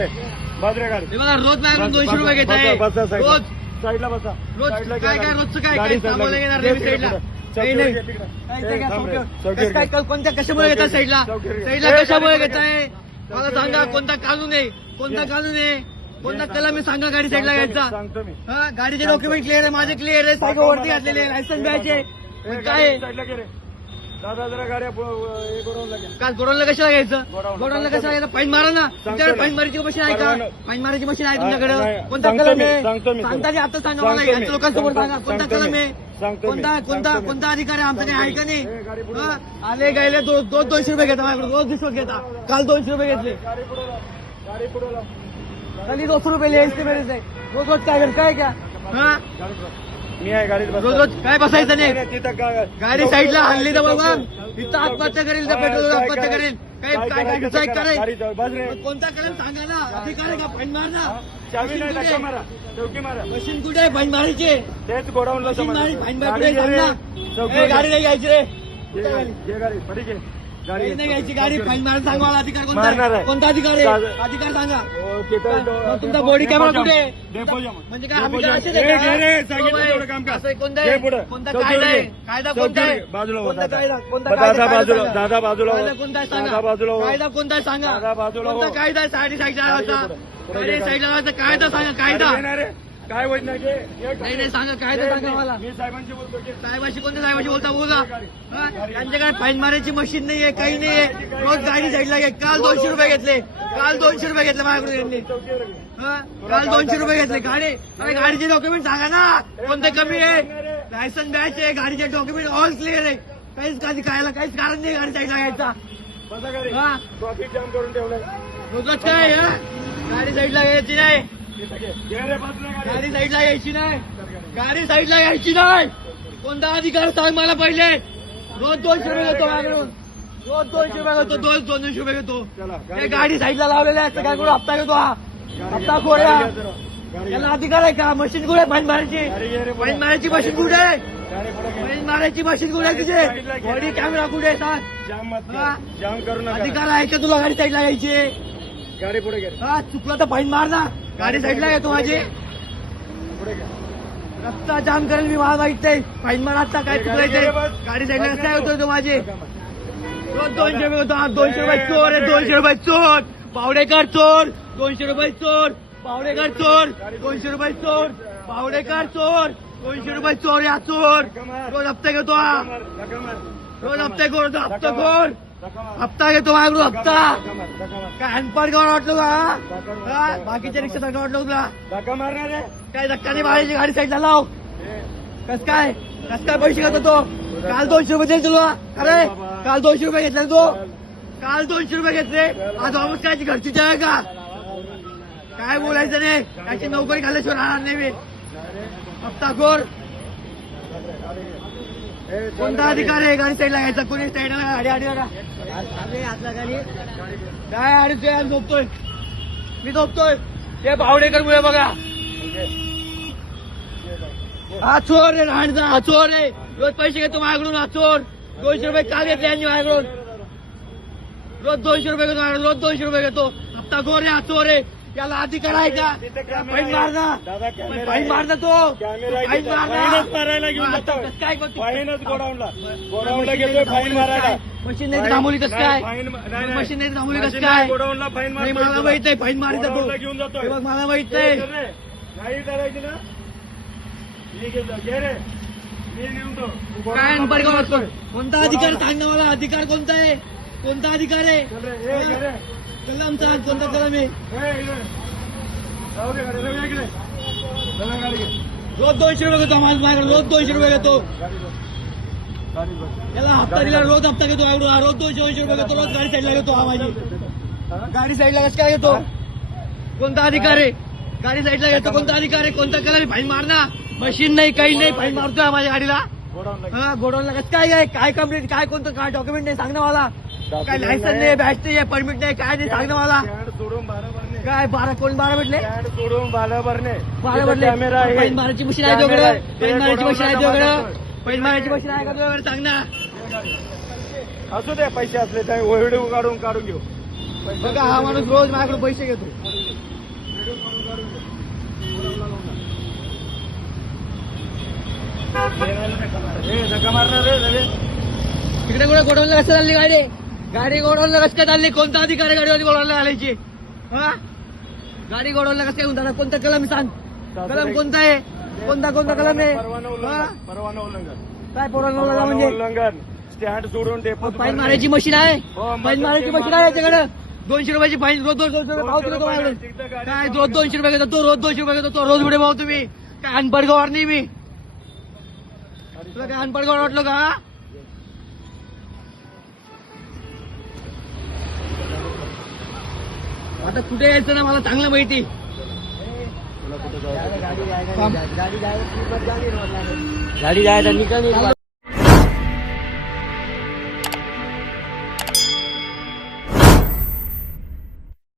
बाजरे गाडी हे बघा, रोज माझ्याकडून 200 रुपये घेत आहे. बसा साईडला. रोज साईडला बसा. रोज साईडला काय घ्या काय गाडी. रोजचं काय गाडी काय साईडला थांबवलं घ्या. घेणार घे नाही तिकडे. साईडला. चौकीवर नाही घे तिकडे. काय ए, काय काय थांब रे. चौकीवर. चौकीवर काय घे. काय कोणत्या कशामुळे घेतात साईडला चौकीवर घे. साईडला ए, कशामुळे चौकीवर घेताय मला सांगा. कोणता कानून आहे कोणता कानून आहे कोणता कलम आहे सांगा गाडी साईडला घ्यायचा. सांगतो मी. हा गाडीचे डॉक्युमेंट क्लिअर आहे माझे क्लिअर आहे सायकल वरती घातलेले लायसन्स द्यायचे ए, काय आहे? गाडी साईडला घे रे. दादा जरा गाड्या हे गोडाऊनला घ्या. काल गोडाऊनला कशाला घ्यायचं गोडाऊनला. गोडाऊनला कशाला घ्यायचं फाईन मारा ना तुमच्याकडे ना. फाईन मारायची मशीन आहे का परवाना. फाईन मारायची मशीन आहे नाही, तुमच्याकडे कोणता सांगतो कलम मी, आहे सांगतो मी. सांगता नाही आता सांगा मला सांगतो मी. यांच्या लोकांसमोर सांगा कोणता सांगतो कलम मी. आहे सांगतो मी. कोणता कोणता सांगतो मी. कोणता अधिकार आहे आमचा काही आहे का नाही ए, गाडी पुढे हा? आले गायले रोज 200 रुपये घेता माझ्याकडे रोज रिश्वत घेता काल 200 रुपये घेतले गाडी पुढे लाव. गाडी पुढे लाव. खाली 200 रुपये लिहायचे मेरे रोज रोज काय काय क्या हा गाडी पुढे. मी आहे गाडीत बस. रोज रोज काय बसायचं नाही तिथं काय गाडी साईडला हल्ली तर बाबा इथं आत्महत्या करेल तर पेट्रोल आत्महत्या करेल काय काय काय चेक करेल गाडी जाऊ. बस रे. कोणता कलम सांगा ना अधिकार आहे का फाईन मार ना चावी नाही धक्का मारा. चौकी मारा. मशीन कुठे आहे फाईन मारायचे तेच गोडाऊनला मशीन मारी फाईन मार गाडी कुठे घे रे. सांग ना चौकी ए, गाडी नाही घ्यायची रे घे गाडी. पडी घे. गाडी गाडी नाही घ्यायची गाडी फाईन मारायला सांगा मला अधिकार कोणता मारणार आहे आहे. कोणता अधिकार आहे चा- अधिकार सांगा हो, तिथं मग तुमचा बॉडी कॅमेरा कुठे आहे? डेपो जाम. म्हणजे काय आम्ही डेपो काय जाम. असेच आहे का? घे रे, हो सांगितलं बाई, तेवढं काम कर. असं कोणता घे आहे पुढं. कोणता चौकीवर कायदा आहे घे. कायदा चौकीवर कोणता आहे घे. बाजूला हो, कोणता दादा. कायदा कोणता दादा कायदा बाजूला सांगा. दादा बाजूला हो. कायदा कोणता आहे सांगा दादा बाजूला हो. कायदा कोणता आहे सांगा दादा बाजूला हो. कोणता कायदा आहे साईडला गाडी लावायचा पुढं. पुढं गाडी घे. साईडला लावायचा कायदा सांगा कायदा गाडी घेणार रे. काय होत नाही घे. घे. नाही नाही सांगा कायदा सांगा मला मी साहेबांशी बोलतो घे. साहेबाशी कोणत्या साहेबाशी बोलता बोला हा? त्यांच्याकडे फाईन मारायची मशीन नाहीये काही नाहीये रोज गाडी साईडला घे काल 200 रुपये घेतले काल 200 रुपये घेतले माझ्याकडून यांनी चौकीवर घे. हा? काल 200 रुपये घेतले गाडी अरे गाडीचे डॉक्युमेंट सांगा ना कोणते कमी आहे लायसन्स द्यायचे गाडीचे डॉक्युमेंट ऑल क्लिअर आहे काहीच कधी कायला काहीच कारण नाही गाडी साईडला घ्यायचा बसा गाडी. हा ट्रॉफिक जाम करून ठेवलंय. रोजच काय हा? गाडी साईडला घ्यायची नाही इथं घे. घे रे बाजूला गाडी. गाडी साईडला घ्यायची नाही गाडी साईडला घ्यायची नाही कोणता अधिकार सांग मला पहिले रोज 200 रुपये घेतो माझ्याकडून रोज 200 रुपये घेतो 200 रुपये घेतो चला, ते गाडी साईडला लावलेल्या असतं काय करून हप्ता घेतो हा हप्ता खोऱ्या गाडी घे जरा. गाडी याला घे. अधिकार आहे का मशीन कुठे फाईन मारायची गाडी घे रे पुढं. फाईन मारायची मशीन कुठे आहे गाडी पुढं घे. फाईन मारायची मशीन कुठे आहे तुझे बॉडी कॅमेरा कुठे आहे सांग जाम मत हा? कर. जाम करू नका. अधिकार आहे का तुला गाडी साईडला घ्यायची गाडी पुढे घे. हा चुकलं तर फाईन मार ना गाडी साईडला घेतो माझी पुढे घे. रस्ता जाम करेल मी मला माहित नाही फाईन मार आता काय चुकलायचंय गाडी साईडला रस्ता होतो तो माझे रोज 200 रुपये होतो 200 रुपये चोर आहे 200 रुपये चोर पावडेकर चोर 200 रुपये चोर पावडेकर चोर 200 रुपये चोर पावडेकर चोर 200 रुपये चोर या चोर रोज हप्ता घेतो हा धक्का मार. रोज हप्ते घेतो हप्ता खोर धक्का मार. हप्ता घेतो माझ्याकडून हप्ता धक्का मार. धक्का मार. काय हॅन्डपाट का वाटलो का हा? बाकीच्या रिक्षा सारखं वाटलं तुला धक्का मारणार रे. काय धक्का नाही मारायची गाडी साईडला लाव कस काय पैसे घेतो तो काल 200 रुपये दिले तुला अरे काल 200 रुपये घेतले तो काल 200 रुपये घेतले आज ऑफिस करायची घरची आहे का काय बोलायचं नाही त्याची नोकरी खाल्ल्याशिवाय राहणार नाही मी हप्ता खोर ए, कोणता अधिकार आहे गाडी साईडला घ्यायचा कोणी साईडला गाडी आली का काय अरे ते आज झोपतोय मी झोपतोय ते पावडेकर मुळे बघा हा चोर आहे राहणचा हा चोर आहे रोज पैसे घेतो माझ्याकडून हा चोर 200 रुपये काल घेतले यांनी माझ्याकडून रोज 200 रुपये घेतो माझ्याकडून रोज 200 रुपये घेतो हप्ता खोर आहे हा चोर आहे याला अधिकार आहे का फाईन मार ना दादा कॅमेरा फाईन मार ना तो कॅमेरा फाईन घेतो. मार फाईनच मारायला घेऊन ना आता जातोय. कसं काय करतो? फाईनच गोडाऊनला गोडाऊनला घेतोय फाईन मारायला मशीन नाही थांबवली कसं काय फाईन नाही, नाही. मशीन नाही थांबवली कसं मशीन काय नाही, गोडाऊनला फाईन नाही मारतोय मला तुला. माहित आहे फाईन मारायचा गोडाऊनला तो घेऊन हे जातोय बघ मला माहित घे आहे रे. नाही करायची ना मी घेतो. घे रे मी घेऊन तो. तू काय गोडाऊनला अनपढ फाईन वाटतोय मारतोय. कोणता अधिकार सांग ना मला अधिकार कोणता आहे कोणता अधिकार आहे चल रे, ए, घे रे. कलम सांग कोणता कलम आहे ए, इकडे. जाऊ दे गाडी. रवी, इकडे. रवी, गाडी घे. रोज 200 रुपये घेतो माझ्याकडे रोज 200 रुपये घेतो गाडी बस. गाडी बस. याला हप्ता दिला रोज हप्ता घेतो माझ्याकडून. हा रोज 200 रुपये घेतो रोज गाडी साईडला घेतो हा माझी हा? गाडी साईडला कसं काय घेतो कोणता अधिकार आहे गाडी साईडला घेतो कोणता अधिकार आहे कोणता कलर फाईन मारना मशीन नाही काही नाही फाईन मारतोय हा माझ्या गाडीला गोडाऊनला घे. हा गोडाऊनला कसं काय आहे काय कंप्लेंट काय कोणतं काय डॉक्युमेंट नाही सांग ना मला काय लायसन नाही बॅच नाही परमिट नाही काय नाही सांग ना मला कॅड सोडून 12 भरणे. काय 12 कोण 12 म्हटले कॅड सोडून 12 भरणे. 12 तिथं म्हटले कॅमेरा आहे. फाईन मारायची मशीन आहे कॅमेरा तुझ्याकडे आहे. फाईन ते मारायची मशीन आहे गोडाऊनला तुझ्याकडे जमा फाईन मारायची मशीन आहे का तुझ्याकडे सांग ना असू दे पैसे असले तर ओरडू काढून घेऊ. बघा हा माणूस रोज माझ्याकडे पैसे घेतो धक्का मारणार रे रवी. तिकडे कुठे गोडाऊनला कसं चालली गाडी गाडी गोडाऊनला कसं काय चालली कोणता अधिकारी गाडीवर गोडाऊनला घालायची हा गाडी गोडाऊनला कसं काय होऊन कोणता कलम सांग कलम कोणता आहे कोणता कलम आहे परवाना हा? परवाना उल्लंघन काय पोरांना म्हणजे उल्लंघन स्टँड सोडून डेपो फाईन मारायची मशीन आहे हो, फाईन मारायची मशीन आहे याच्याकडे 200 रुपयाची फाईन रोज 200 रुपये भाव तुला तुम्हाला काय रोज 200 रुपये घेतो तो रोज 200 रुपये घेतो तो रोज पुढे भाव तुम्ही काय अनपड गवार नाही मी तुला काय अनपड गवार वाटलं का आता कुठे यायचं ना मला चांगलं माहिती गाडी जायचा निकाल